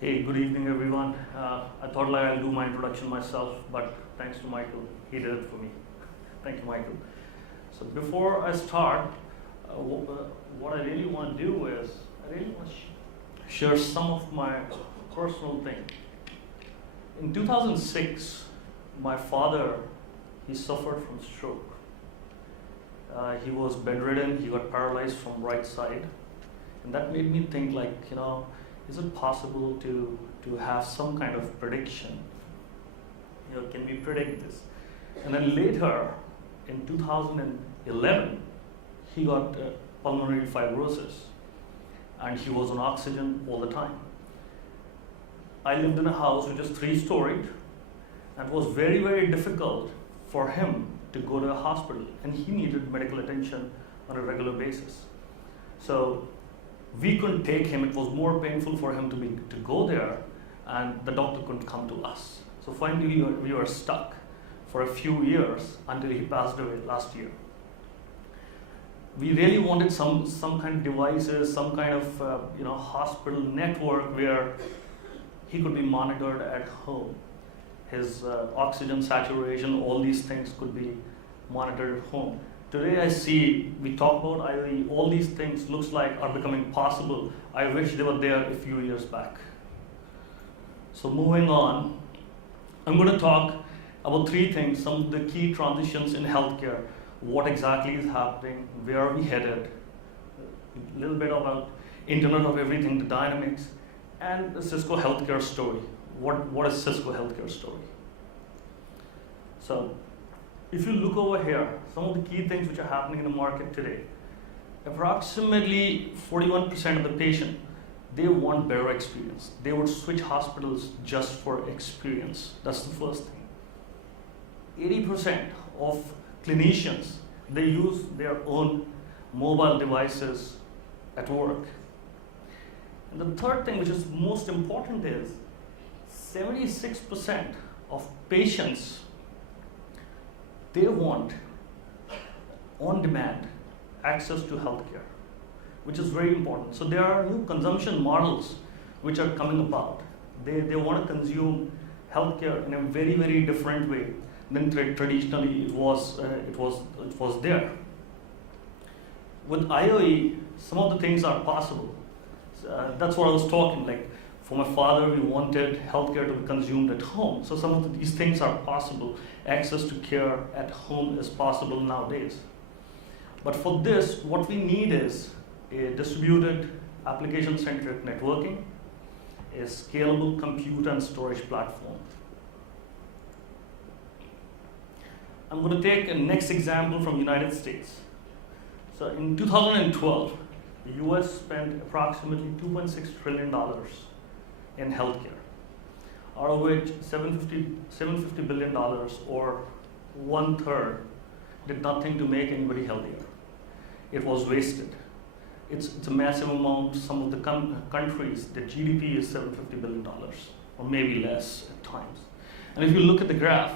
Hey, good evening, everyone. I thought like I'll do my introduction myself, but thanks to Michael, he did it for me. Thank you, Michael. So before I start, what I really want to do is I really want to share some of my personal thing. In 2006, my father, he suffered from stroke. He was bedridden. He got paralyzed from right side, and that made me think like, is it possible to have some kind of prediction? Can we predict this? And then later, in 2011, he got pulmonary fibrosis, and he was on oxygen all the time. I lived in a house which is 3-storied, and it was very, very difficult for him to go to a hospital, and he needed medical attention on a regular basis. So we couldn't take him. It was more painful for him to go there, and the doctor couldn't come to us. So finally, we were stuck for a few years until he passed away last year. We really wanted some kind of devices, some kind of hospital network where he could be monitored at home. His oxygen saturation, all these things could be monitored at home. Today I see, we talk about IoE, all these things looks like are becoming possible. I wish they were there a few years back. So moving on, I'm going to talk about 3 things, some of the key transitions in healthcare, what exactly is happening, where are we headed, a little bit about Internet of Everything, the dynamics, and the Cisco healthcare story. What is Cisco healthcare story? So, if you look over here, some of the key things which are happening in the market today, approximately 41% of the patient, they want better experience. They would switch hospitals just for experience. That's the first thing. 80% of clinicians, they use their own mobile devices at work. And the third thing, which is most important, is 76% of patients, they want on-demand access to healthcare, which is very important. So there are new consumption models which are coming about. They want to consume healthcare in a very, very different way than traditionally it was there. With IoE, some of the things are possible. That's what I was talking, like for my father, we wanted healthcare to be consumed at home. So some of these things are possible. Access to care at home is possible nowadays. But for this, what we need is a distributed application-centric networking, a scalable compute and storage platform. I'm going to take a next example from United States. So in 2012, the US spent approximately $2.6 trillion in healthcare, out of which $750 billion, or 1/3, did nothing to make anybody healthier. It was wasted. It's a massive amount. Some of the countries, the GDP is $750 billion, or maybe less at times. And if you look at the graph,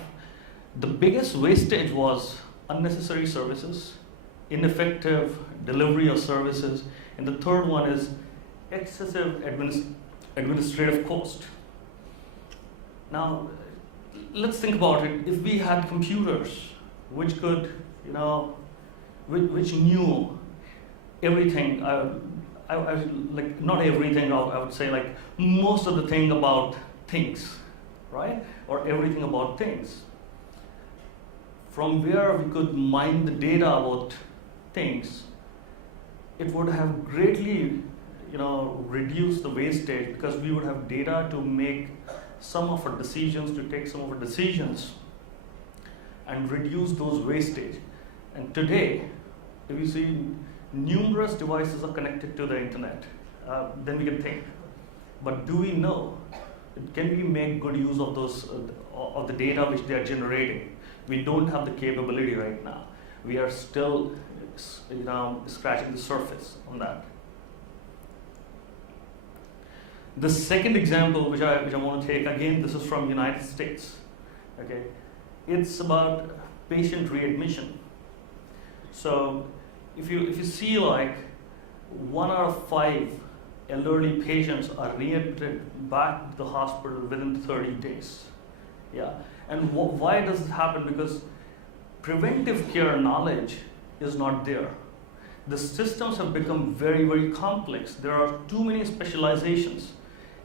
the biggest wastage was unnecessary services, ineffective delivery of services, and the third one is excessive administrative cost. Now, let's think about it. If we had computers which could, which knew everything, like not everything, I would say like most of the thing about things, right? Or everything about things. From where we could mine the data about things, it would have greatly reduce the wastage, because we would have data to make some of our decisions, to take some of our decisions and reduce those wastage. And today, if you see numerous devices are connected to the internet, then we can think. But do we know, can we make good use of those, of the data which they are generating? We don't have the capability right now. We are still scratching the surface on that. The second example which I want to take, again, this is from United States. Okay, it's about patient readmission. So if you see like 1 out of 5 elderly patients are readmitted back to the hospital within 30 days. Yeah, and why does it happen? Because preventive care knowledge is not there. The systems have become very, very complex. There are too many specializations.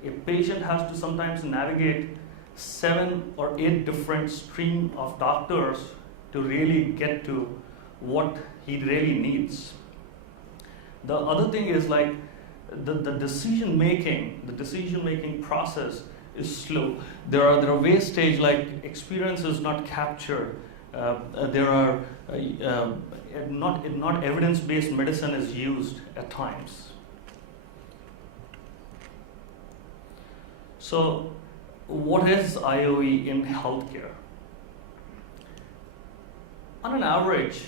A patient has to sometimes navigate 7 or 8 different streams of doctors to really get to what he really needs. The other thing is like the decision making process is slow. There are wastage, like experience is not captured. There are not evidence-based medicine is used at times. So, what is IoE in healthcare? On an average,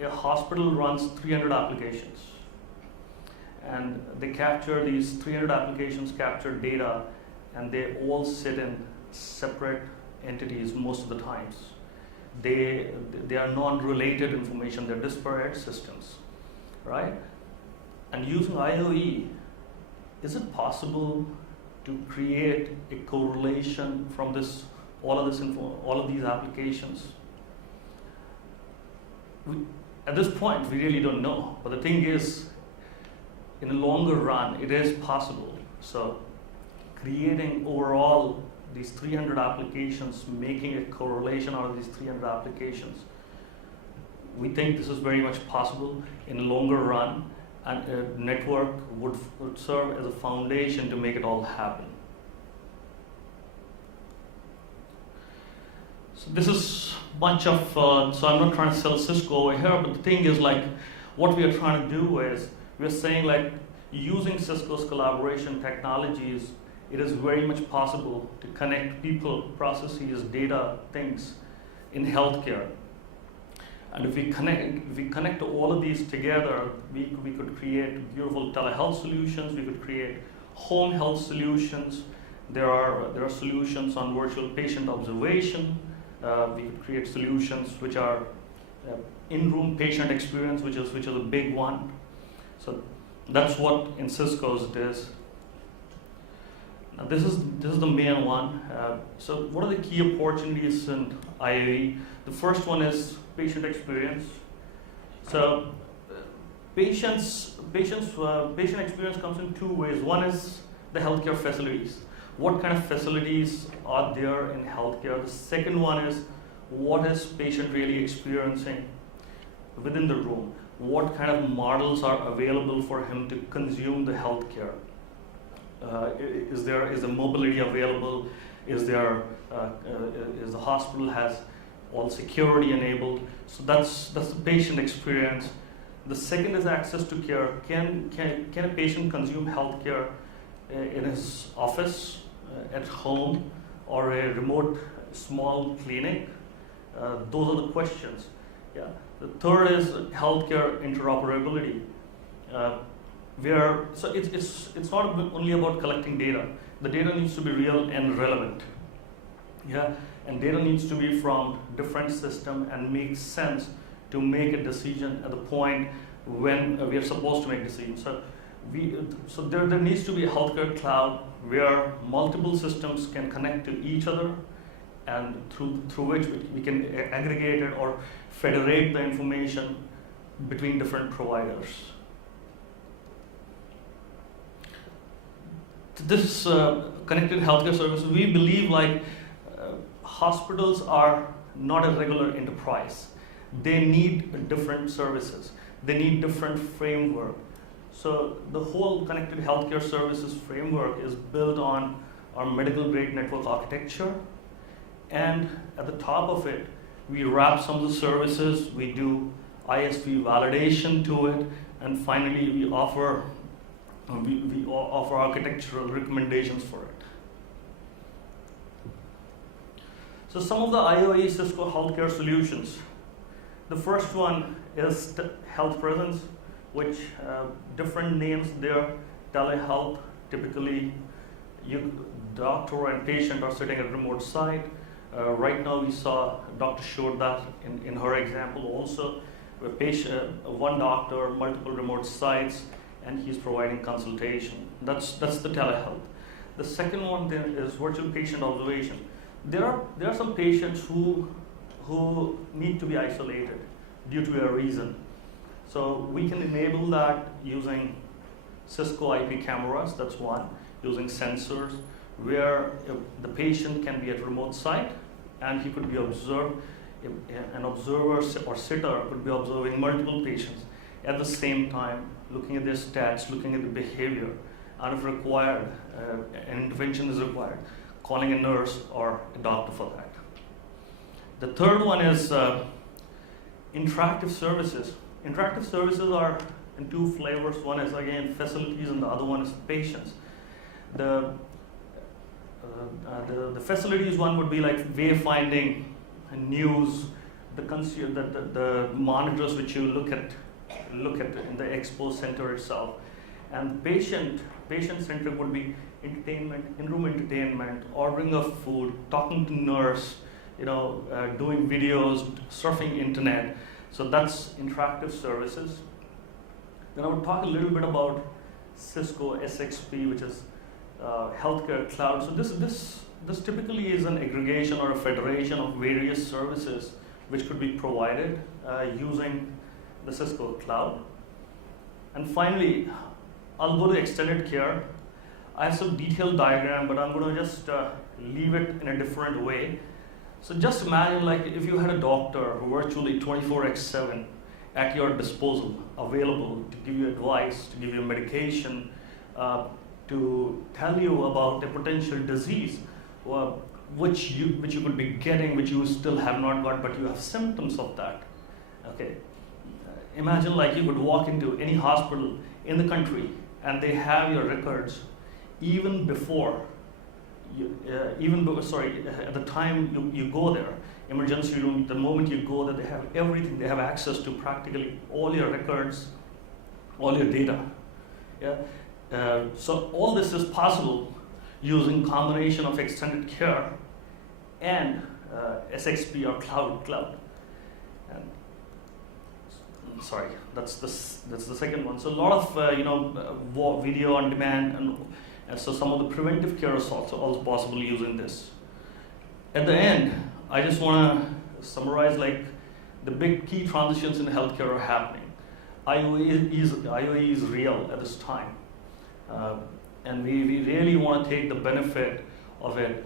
a hospital runs 300 applications, and they capture these 300 applications, capture data, and they all sit in separate entities most of the times. They are non-related information, they're disparate systems, right? And using IoE, is it possible to create a correlation from all of these applications? At this point, we really don't know. But the thing is, in the longer run, it is possible. So, creating overall these 300 applications, making a correlation out of these 300 applications, we think this is very much possible in the longer run, and a network would serve as a foundation to make it all happen. So this is much of, so I'm not trying to sell Cisco over here, but the thing is like, what we are trying to do is, we're saying like, using Cisco's collaboration technologies, it is very much possible to connect people, processes, data, things in healthcare. And if we connect all of these together, we could create beautiful telehealth solutions, we could create home health solutions. There are solutions on virtual patient observation. We could create solutions which are in-room patient experience, which is a big one. So that's what in Cisco's it is. Now this is the main one. So what are the key opportunities in IoE? The first one is patient experience. So patient experience comes in 2 ways. One is the healthcare facilities. What kind of facilities are there in healthcare? The second one is, what is patient really experiencing within the room? What kind of models are available for him to consume the healthcare? Is the mobility available? Is the hospital has all security enabled? So that's the patient experience. The second is access to care. Can a patient consume healthcare in his office, at home, or a remote small clinic? Those are the questions. Yeah. The third is healthcare interoperability. So it's not only about collecting data. The data needs to be real and relevant. Yeah, and data needs to be from different systems and make sense to make a decision at the point when we are supposed to make decisions. So there needs to be a healthcare cloud where multiple systems can connect to each other, and through which we can aggregate it or federate the information between different providers. This connected healthcare services, we believe like hospitals are not a regular enterprise. They need different services. They need different framework. So the whole connected healthcare services framework is built on our medical grade network architecture. And at the top of it, we wrap some of the services, we do ISV validation to it, and finally we offer architectural recommendations for it. So some of the IoE Cisco healthcare solutions. The first one is health presence, which different names there. Telehealth, typically doctor and patient are sitting at a remote site. Right now we saw, doctor showed that in her example also, where one doctor, multiple remote sites, and he's providing consultation. That's the telehealth. The second one then is virtual patient observation. There are some patients who need to be isolated due to a reason. So we can enable that using Cisco IP cameras, that's one, using sensors, where the patient can be at a remote site and he could be observed. An observer or sitter could be observing multiple patients at the same time, looking at their stats, looking at the behavior, and if required, an intervention is required, calling a nurse or a doctor for that. The third one is interactive services. Interactive services are in two flavors. One is again facilities, and the other one is patients. The facilities one would be like wayfinding, news, the monitors which you look at in the expo center itself, and patient-centric would be entertainment, in-room entertainment, ordering of food, talking to nurse, doing videos, surfing internet. So that's interactive services. Then I would talk a little bit about Cisco SXP, which is healthcare cloud. So this typically is an aggregation or a federation of various services which could be provided using the Cisco cloud. And finally, I'll go to extended care. I have some detailed diagram, but I'm going to just leave it in a different way. So just imagine like if you had a doctor virtually 24/7 at your disposal, available to give you advice, to give you medication, to tell you about a potential disease, which you could be getting, which you still have not got, but you have symptoms of that. Okay. Imagine like you could walk into any hospital in the country and they have your records even before at the time you go there, emergency room, the moment you go there, they have everything. They have access to practically all your records, all your data. Yeah. So all this is possible using combination of extended care and SXP or cloud. And, sorry, that's the second one. So a lot of video on demand, and so some of the preventive care is also possible using this. At the end, I just want to summarize like the big key transitions in healthcare are happening. IoE is real at this time, and we really want to take the benefit of it.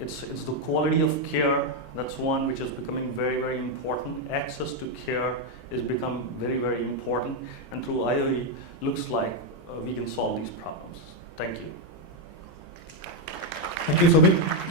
It's the quality of care, that's one which is becoming very, very important. Access to care is become very, very important, and through IoE, looks like we can solve these problems. Thank you. Thank you, Shobhit.